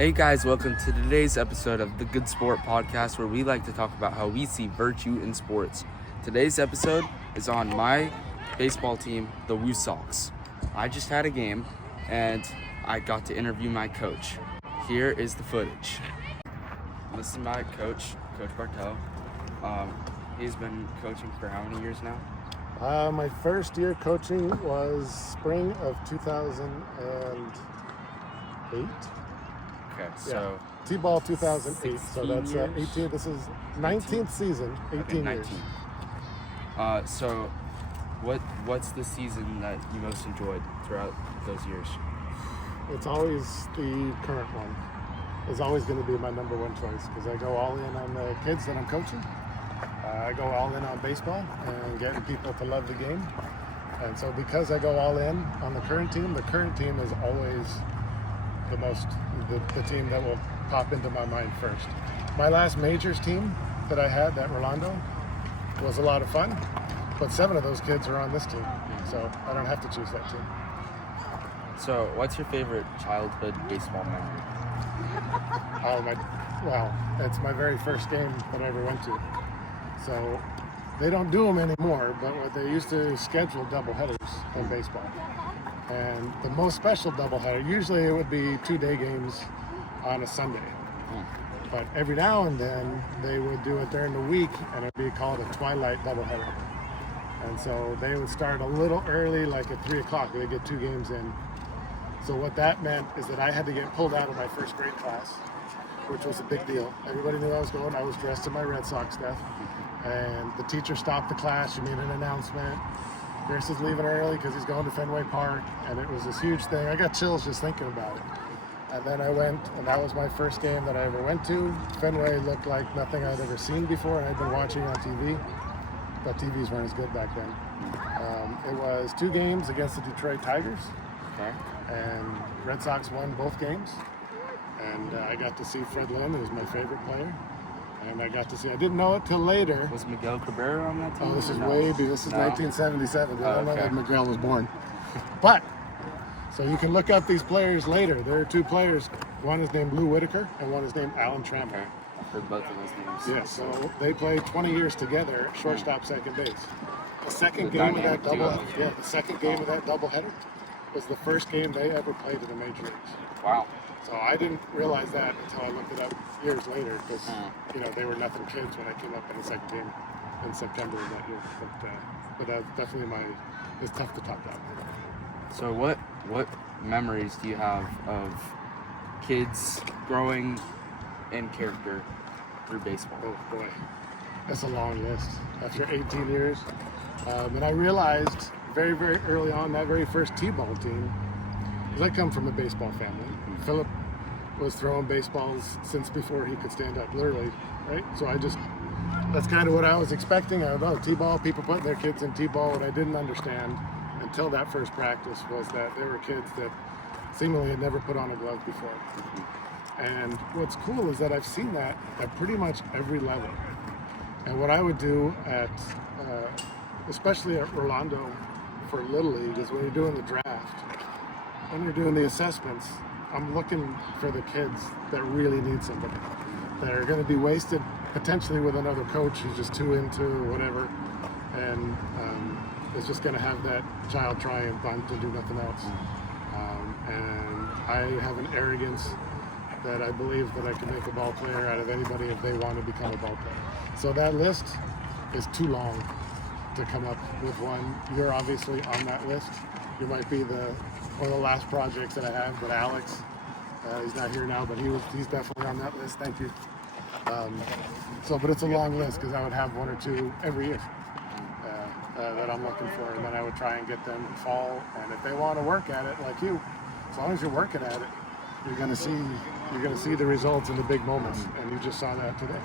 Hey guys, welcome to today's episode of the Good Sport Podcast, where we like to talk about how we see virtue in sports. Today's episode is on my baseball team, the Woo Sox. I just had a game and I got to interview my coach. Here is the footage. This is my coach, Coach Bartel. He's been coaching for how many years now? My first year coaching was spring of 2008. Okay, so T-ball 2008. So that's 18. This is 19th season. 18 years. So what's the season that you most enjoyed throughout those years? It's always the current one. It's always going to be my number one choice because I go all in on the kids that I'm coaching. I go all in on baseball and getting people to love the game. And so because I go all in on the current team is always the team that will pop into my mind first. My last majors team that I had at Rolando was a lot of fun, but 7 of those kids are on this team, so I don't have to choose that team. So what's your favorite childhood baseball memory? It's my very first game that I ever went to. So they don't do them anymore, but what they used to schedule doubleheaders in baseball. And the most special doubleheader, usually it would be 2-day games on a Sunday. But every now and then they would do it during the week and it would be called a twilight doubleheader. And so they would start a little early, like at 3 o'clock. They'd get 2 games in. So what that meant is that I had to get pulled out of my first grade class, which was a big deal. Everybody knew I was going. I was dressed in my Red Sox stuff. And the teacher stopped the class. She made an announcement. Chris is leaving early because he's going to Fenway Park. And it was this huge thing. I got chills just thinking about it. And then I went, and that was my first game that I ever went to. Fenway looked like nothing I'd ever seen before, and I'd been watching on TV. But TVs weren't as good back then. It was 2 games against the Detroit Tigers. Okay. And Red Sox won both games. And I got to see Fred Lynn, who was my favorite player. And I didn't know it till later. Was Miguel Cabrera on that team? Oh, this is no? This is 1977. I don't know okay. that Miguel was born. But, so you can look up these players later. There are 2 players. One is named Lou Whitaker, and one is named Alan Trammell. Okay. I've heard both of those names. Yeah, so they played 20 years together, shortstop, second base. The second The game of that dynamic duo. the second game of that doubleheader was the first game they ever played in the major leagues. Wow. So I didn't realize that until I looked it up years later because they were nothing kids when I came up in the second game in September of that year. But that's definitely it's tough to top that. So what memories do you have of kids growing in character through baseball? Oh boy, that's a long list. After 18 years, and I realized very, very early on that very first T-ball team, because I come from a baseball family. Philip was throwing baseballs since before he could stand up, literally, right? So that's kind of what I was expecting. I don't know, T-ball, people putting their kids in T-ball. What I didn't understand until that first practice was that there were kids that seemingly had never put on a glove before. And what's cool is that I've seen that at pretty much every level. And what I would do especially at Rolando for Little League, is when you're doing the draft, when you're doing the assessments, I'm looking for the kids that really need somebody, that are going to be wasted potentially with another coach who's just too into whatever, and is just going to have that child try and bunt and do nothing else. And I have an arrogance that I believe that I can make a ball player out of anybody if they want to become a ball player. So that list is too long to come up with one. You're obviously on that list. You might be one of the last projects that I have, but Alex, he's not here now, but he's definitely on that list. Thank you. But it's a long list because I would have 1 or 2 every year that I'm looking for, and then I would try and get them in fall. And if they want to work at it like you, as long as you're working at it, you're going to see the results in the big moments, and you just saw that today.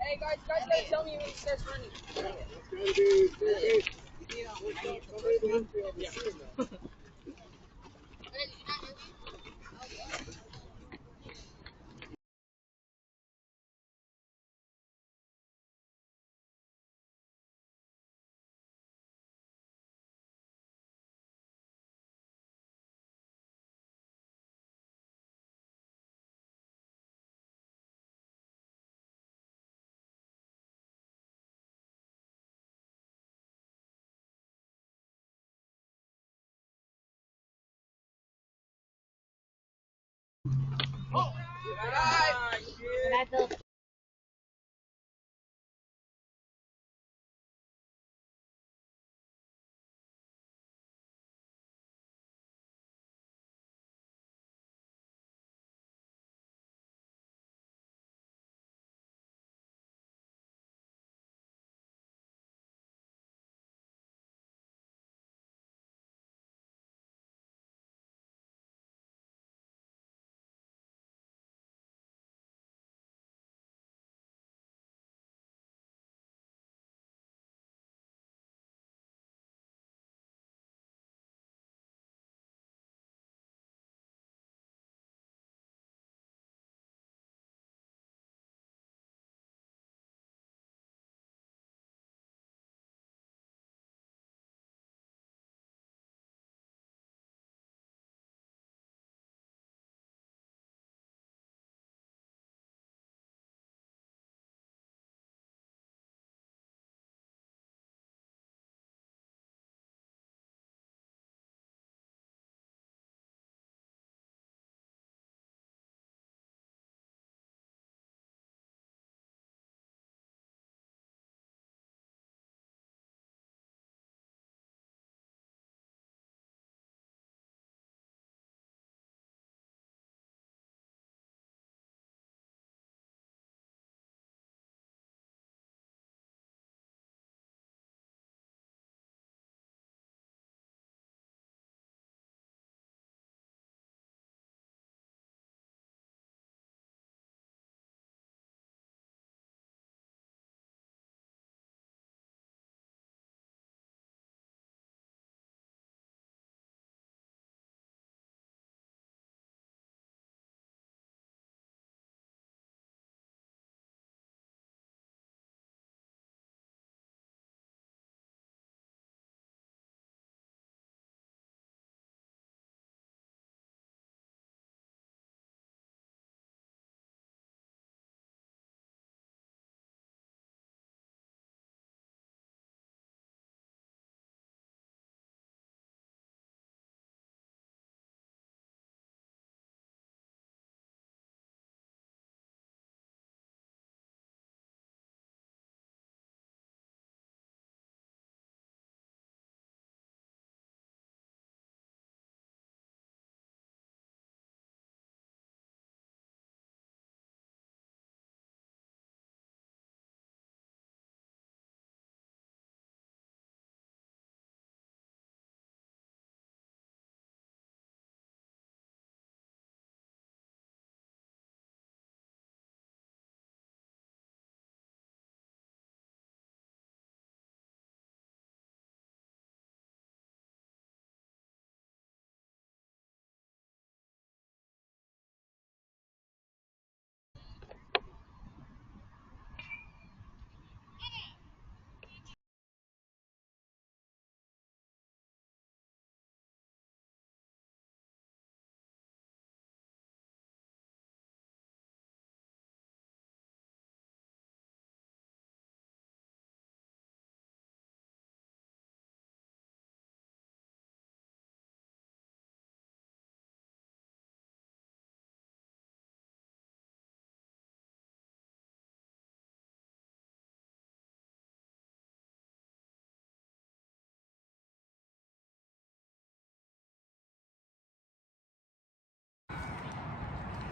Hey guys, gotta tell me when he starts running.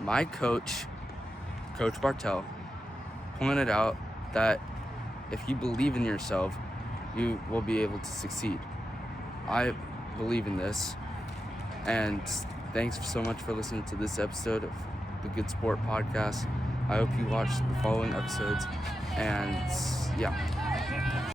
My coach, Coach Bartel, pointed out that if you believe in yourself, you will be able to succeed. I believe in this, and thanks so much for listening to this episode of the Good Sport Podcast. I hope you watch the following episodes, and yeah.